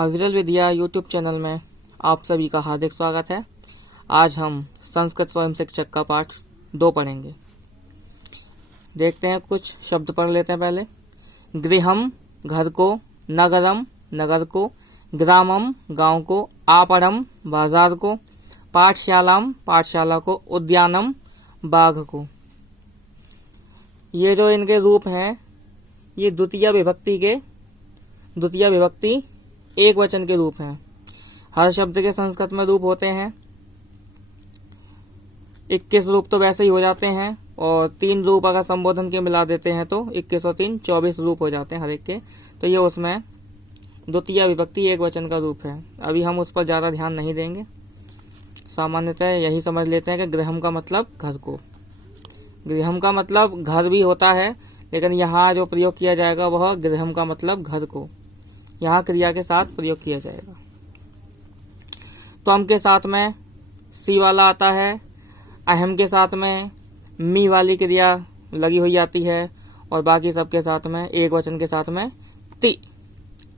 अविरल विद्या YouTube channel में आप सभी का हार्दिक स्वागत है। आज हम संस्कृत स्वयं शिक्षक का पाठ 2 पढ़ेंगे। देखते हैं, कुछ शब्द पढ़ लेते हैं पहले। गृहम घर को, नगरम नगर को, ग्रामम गांव को, आपणम बाजार को, पाठशालाम पाठशाला को, उद्यानम बाग को। ये जो इनके रूप हैं, ये द्वितीय विभक्ति एक वचन के रूप हैं। हर शब्द के संस्कृत में रूप होते हैं। 21 रूप तो वैसे ही हो जाते हैं, और 3 रूप अगर संबोधन के मिला देते हैं तो 21 और 3 24 रूप हो जाते हैं हर एक के। तो ये उसमें द्वितीय विभक्ति एक वचन का रूप है। अभी हम उस पर ज्यादा ध्यान नहीं देंगे। सामान्यतः यही समझ लेते हैं कि गृहम का मतलब घर को। गृहम का मतलब घर भी होता है, लेकिन यहाँ जो प्रयोग किया जाएगा वह गृहम का मतलब घर को, यहाँ क्रिया के साथ प्रयोग किया जाएगा। त्वम के साथ में सी वाला आता है, अहम के साथ में मी वाली क्रिया लगी हुई आती है, और बाकी सबके साथ में एक वचन के साथ में ति,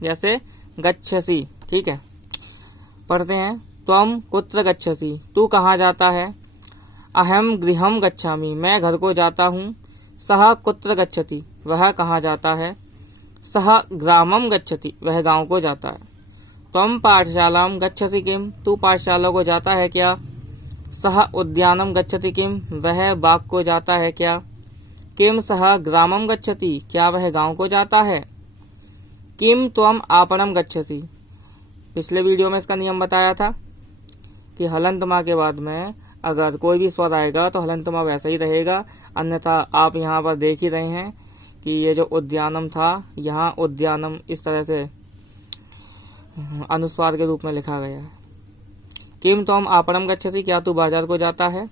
जैसे गच्छसि। ठीक है, पढ़ते हैं। त्वम कुत्र गच्छसि, तू कहाँ जाता है। अहम गृहम गच्छामि, मैं घर को जाता हूँ। सह कुत्र गच्छति, वह कहाँ जाता है। सह ग्रामम गच्छति, वह गांव को जाता है। त्वम पाठशालाम गच्छसि किम, तू पाठशाला को जाता है क्या। सह उद्यानम गच्छति किम, वह बाग को जाता है क्या। किम सह ग्रामम गच्छति, क्या वह गांव को जाता है। किम त्वम आपणम गच्छसि, पिछले वीडियो में इसका नियम बताया था कि हलंत मा के बाद में अगर कोई भी स्वर आएगा तो हलंत मा वैसा ही रहेगा। अन्यथा आप यहाँ पर देख ही रहे हैं कि ये जो उद्यानम था, यहाँ उद्यानम इस तरह से अनुस्वार के रूप में लिखा गया है। किम त्वम आपणम गच्छसि, क्या तू बाजार को जाता है।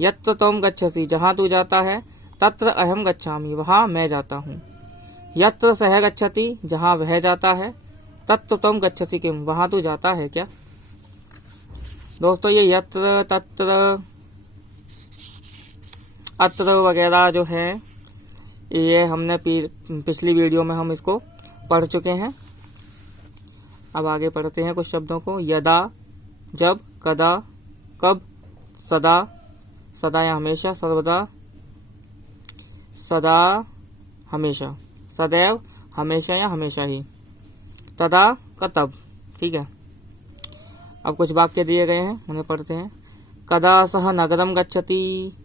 यत्र त्वम गच्छसि, जहाँ तू जाता है। तत्र अहम गच्छामि, वहाँ मैं जाता हूँ। यत्र सह गच्छति, जहाँ वह जाता है। तत्र त्वम गच्छसि किम, वहाँ तू जाता है क्या। दोस्तों, ये यत्र तत्र अत्र वगैरह जो है, ये हमने पिछली वीडियो में हम इसको पढ़ चुके हैं। अब आगे पढ़ते हैं कुछ शब्दों को। यदा जब, कदा कब, सदा सदा या हमेशा, सर्वदा सदा हमेशा, सदैव हमेशा या हमेशा ही, तदा का तब। ठीक है, अब कुछ वाक्य दिए गए हैं, उन्हें पढ़ते हैं। कदा सह नगरम गच्छति,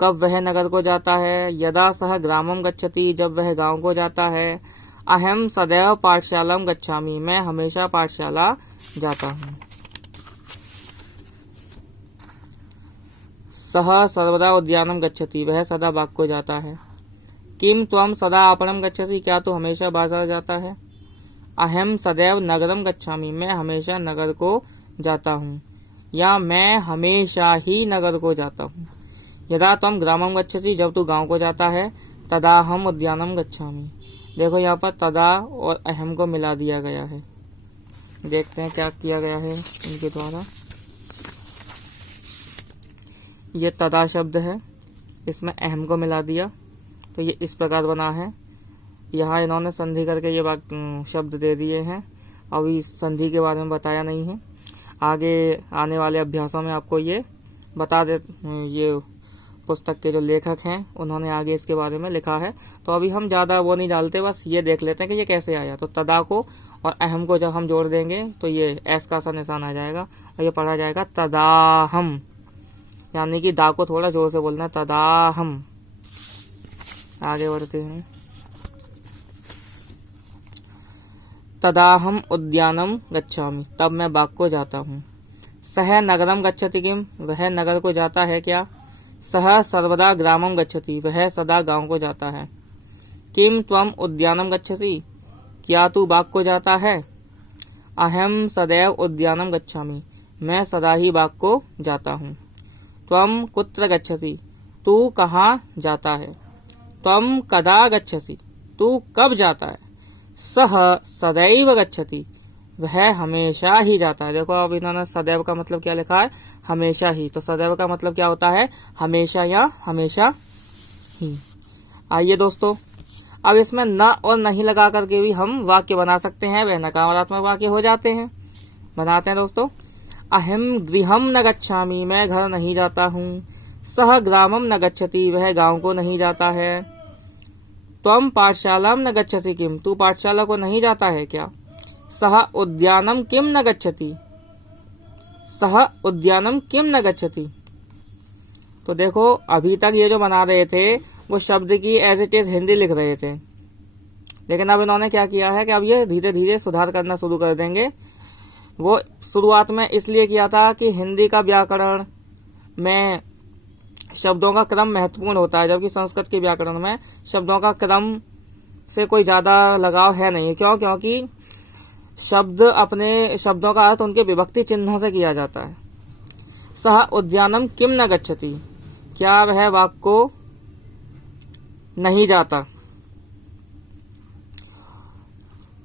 कब वह नगर को जाता है। यदा सह ग्रामम गच्छति, जब वह गांव को जाता है। अहम सदैव पाठशालाम गच्छामि, मैं हमेशा पाठशाला जाता हूँ। सह सर्वदा उद्यानम गच्छति, वह सदा बाग को जाता है। किम त्वम सदा आपणम गच्छसि, क्या तू हमेशा बाजार जाता है। अहम सदैव नगरम गच्छामि, मैं हमेशा नगर को जाता हूँ, या मैं हमेशा ही नगर को जाता हूँ। यदा त्वम ग्रामम गच्छसि, जब तू गांव को जाता है। तदा हम उद्यानम गच्छामि, देखो यहाँ पर तदा और अहम को मिला दिया गया है। देखते हैं क्या किया गया है इनके द्वारा। ये तदा शब्द है, इसमें अहम को मिला दिया, तो ये इस प्रकार बना है। यहाँ इन्होंने संधि करके ये शब्द दे दिए हैं। अभी संधि के बारे में बताया नहीं है, आगे आने वाले अभ्यासों में आपको ये बता दे। ये पुस्तक के जो लेखक हैं उन्होंने आगे इसके बारे में लिखा है, तो अभी हम ज्यादा वो नहीं डालते, बस ये देख लेते हैं कि ये कैसे आया। तो तदा को और अहम को जब हम जोड़ देंगे तो ये एस का सा निशान आ जाएगा, और ये पढ़ा जाएगा तदाहम, यानी कि दा को थोड़ा जोर से बोलना है, तदाहम। आगे बढ़ते हैं। तदाहम उद्यानम गच्छामि, तब मैं बाग को जाता हूँ। सह नगरम गच्छति किम, वह नगर को जाता है क्या। सह सर्वदा ग्रामम गच्छति, वह सदा गांव को जाता है। किम त्वम उद्यानम गच्छसि, क्या तू बाग को जाता है। अहम सदैव उद्यानम गच्छामि, मैं सदा ही बाग को जाता हूँ। त्वम कुत्र गच्छसि, तू कहाँ जाता है। त्वम कदा गच्छसि, तू कब जाता है। सह सदैव गच्छति, वह हमेशा ही जाता है। देखो अब इन्होंने सदैव का मतलब क्या लिखा है, हमेशा ही। तो सदैव का मतलब क्या होता है, हमेशा या हमेशा ही। आइए दोस्तों, अब इसमें न और नहीं लगा करके भी हम वाक्य बना सकते हैं, वह नकारात्मक वाक्य हो जाते हैं। बनाते हैं दोस्तों। अहम गृहम न गच्छामि, मैं घर नहीं जाता हूँ। सह ग्रामम न गच्छति, वह गांव को नहीं जाता है। त्वम पाठशालाम न गच्छसि किम, तू पाठशाला को नहीं जाता है क्या। सह उद्यानम किम न गच्छति, सह उद्यानम किम न गच्छति। तो देखो अभी तक ये जो बना रहे थे वो शब्द की एज इट इज हिंदी लिख रहे थे, लेकिन अब इन्होंने क्या किया है कि अब ये धीरे धीरे सुधार करना शुरू कर देंगे। वो शुरुआत में इसलिए किया था कि हिंदी का व्याकरण में शब्दों का क्रम महत्वपूर्ण होता है, जबकि संस्कृत के व्याकरण में शब्दों का क्रम से कोई ज्यादा लगाव है नहीं। क्यों? क्योंकि शब्द अपने शब्दों का अर्थ उनके विभक्ति चिन्हों से किया जाता है। सह उद्यानम किम न गच्छति, क्या वह बाग को नहीं जाता।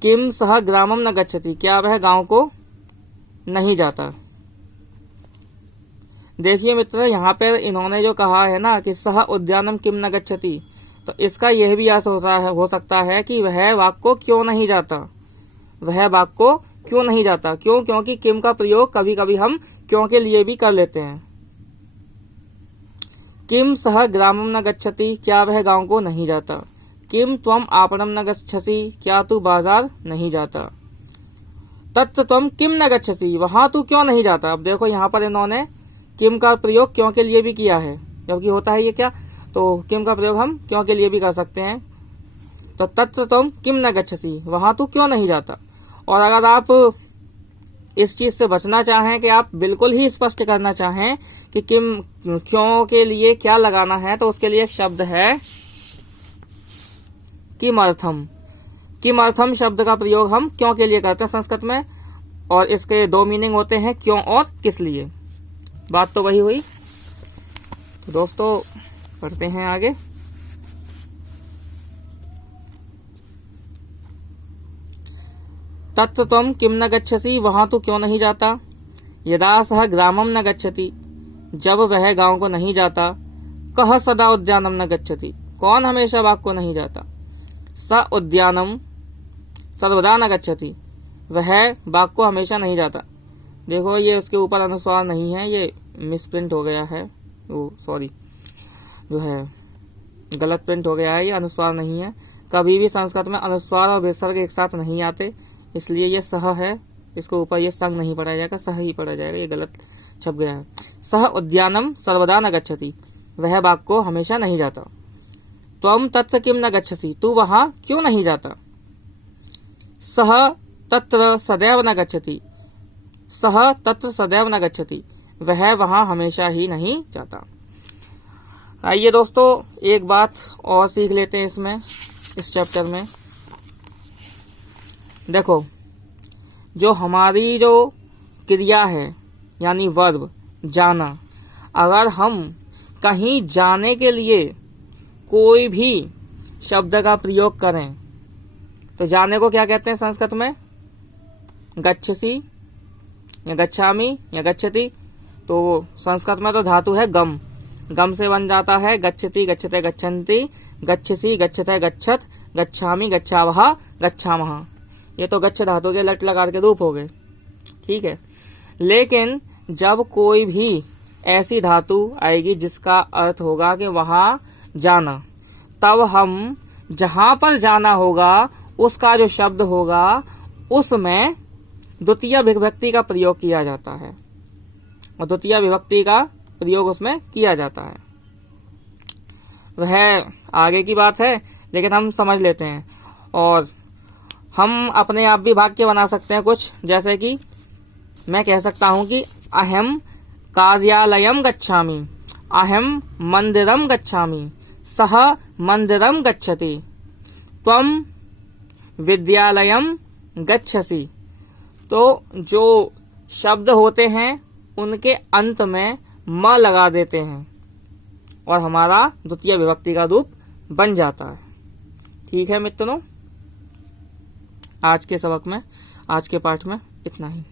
किम सह ग्रामम न गच्छति, क्या वह गांव को नहीं जाता। देखिए मित्र, यहाँ पर इन्होंने जो कहा है ना कि सह उद्यानम किम न गच्छति, तो इसका यह भी अर्थ हो सकता है कि वह बाग को क्यों नहीं जाता, वह बाग को क्यों नहीं जाता। क्यों? क्योंकि किम का प्रयोग कभी कभी हम क्यों के लिए भी कर लेते हैं। किम सह ग्रामम न गच्छति, क्या वह गांव को नहीं जाता। किम त्वम आपणम न गच्छसि, क्या तू बाजार नहीं जाता। तत्र त्वम किम न गच्छसि, वहां तू क्यों नहीं जाता। अब देखो यहाँ पर इन्होंने किम का प्रयोग क्यों के लिए भी किया है, जबकि होता है ये क्या, तो किम का प्रयोग हम क्यों के लिए भी कर सकते हैं। तो तत्र त्वम किम न गच्छसि, वहां तू क्यों नहीं जाता। और अगर आप इस चीज से बचना चाहें कि आप बिल्कुल ही स्पष्ट करना चाहें कि किम क्यों के लिए क्या लगाना है, तो उसके लिए एक शब्द है किमर्थम। किमर्थम शब्द का प्रयोग हम क्यों के लिए करते हैं संस्कृत में, और इसके दो मीनिंग होते हैं, क्यों और किस लिए। बात तो वही हुई। तो दोस्तों पढ़ते हैं आगे। तत्र त्वम किम न गच्छसि, वहां तू क्यों नहीं जाता। यदा सह ग्रामम न गच्छति, जब वह गांव को नहीं जाता। कह सदा उद्यानम न गच्छति, कौन हमेशा बाग को नहीं जाता। स उद्यानम सर्वदा न गच्छति, वह बाग को हमेशा नहीं जाता। देखो ये उसके ऊपर अनुस्वार नहीं है, ये मिसप्रिंट हो गया है, वो सॉरी जो है गलत प्रिंट हो गया है, ये अनुस्वार नहीं है। कभी भी संस्कृत में अनुस्वार और विसर्ग एक साथ नहीं आते, इसलिए ये सह है, इसको ऊपर ये संग नहीं पढ़ा जाएगा, सह ही पढ़ा जाएगा, ये गलत छप गया है। सह उद्यानम सर्वदा न गच्छति, वह बाग को हमेशा नहीं जाता। त्वम तत्र किम न गच्छसि, तू वहां क्यों नहीं जाता। सह तत्र सदैव न गच्छति, सह तत्र सदैव न गच्छति, वह वहां हमेशा ही नहीं जाता। आइए दोस्तों एक बात और सीख लेते हैं इसमें, इस चैप्टर में। देखो जो हमारी जो क्रिया है यानी वर्ब जाना, अगर हम कहीं जाने के लिए कोई भी शब्द का प्रयोग करें तो जाने को क्या कहते हैं संस्कृत में, गच्छसि या गच्छामि या गच्छति। तो संस्कृत में तो धातु है गम, गम से बन जाता है गच्छति गच्छते गच्छन्ति, गच्छसि गच्छते गच्छत, गच्छामि गच्छावः गच्छामः। ये तो गच्छ धातु के लट लगा के रूप हो गए, ठीक है। लेकिन जब कोई भी ऐसी धातु आएगी जिसका अर्थ होगा कि वहां जाना, तब हम जहां पर जाना होगा उसका जो शब्द होगा उसमें द्वितीय विभक्ति का प्रयोग किया जाता है, और द्वितीय विभक्ति का प्रयोग उसमें किया जाता है। वह आगे की बात है, लेकिन हम समझ लेते हैं। और हम अपने आप भी वाक्य बना सकते हैं कुछ, जैसे कि मैं कह सकता हूं कि अहम कार्यालयम गच्छामि, अहम मंदिरम गच्छामि, सह मंदिरम गच्छति, त्वम विद्यालयम गच्छसि। तो जो शब्द होते हैं उनके अंत में म लगा देते हैं और हमारा द्वितीय विभक्ति का रूप बन जाता है। ठीक है मित्रों, आज के सबक में, आज के पाठ में इतना ही।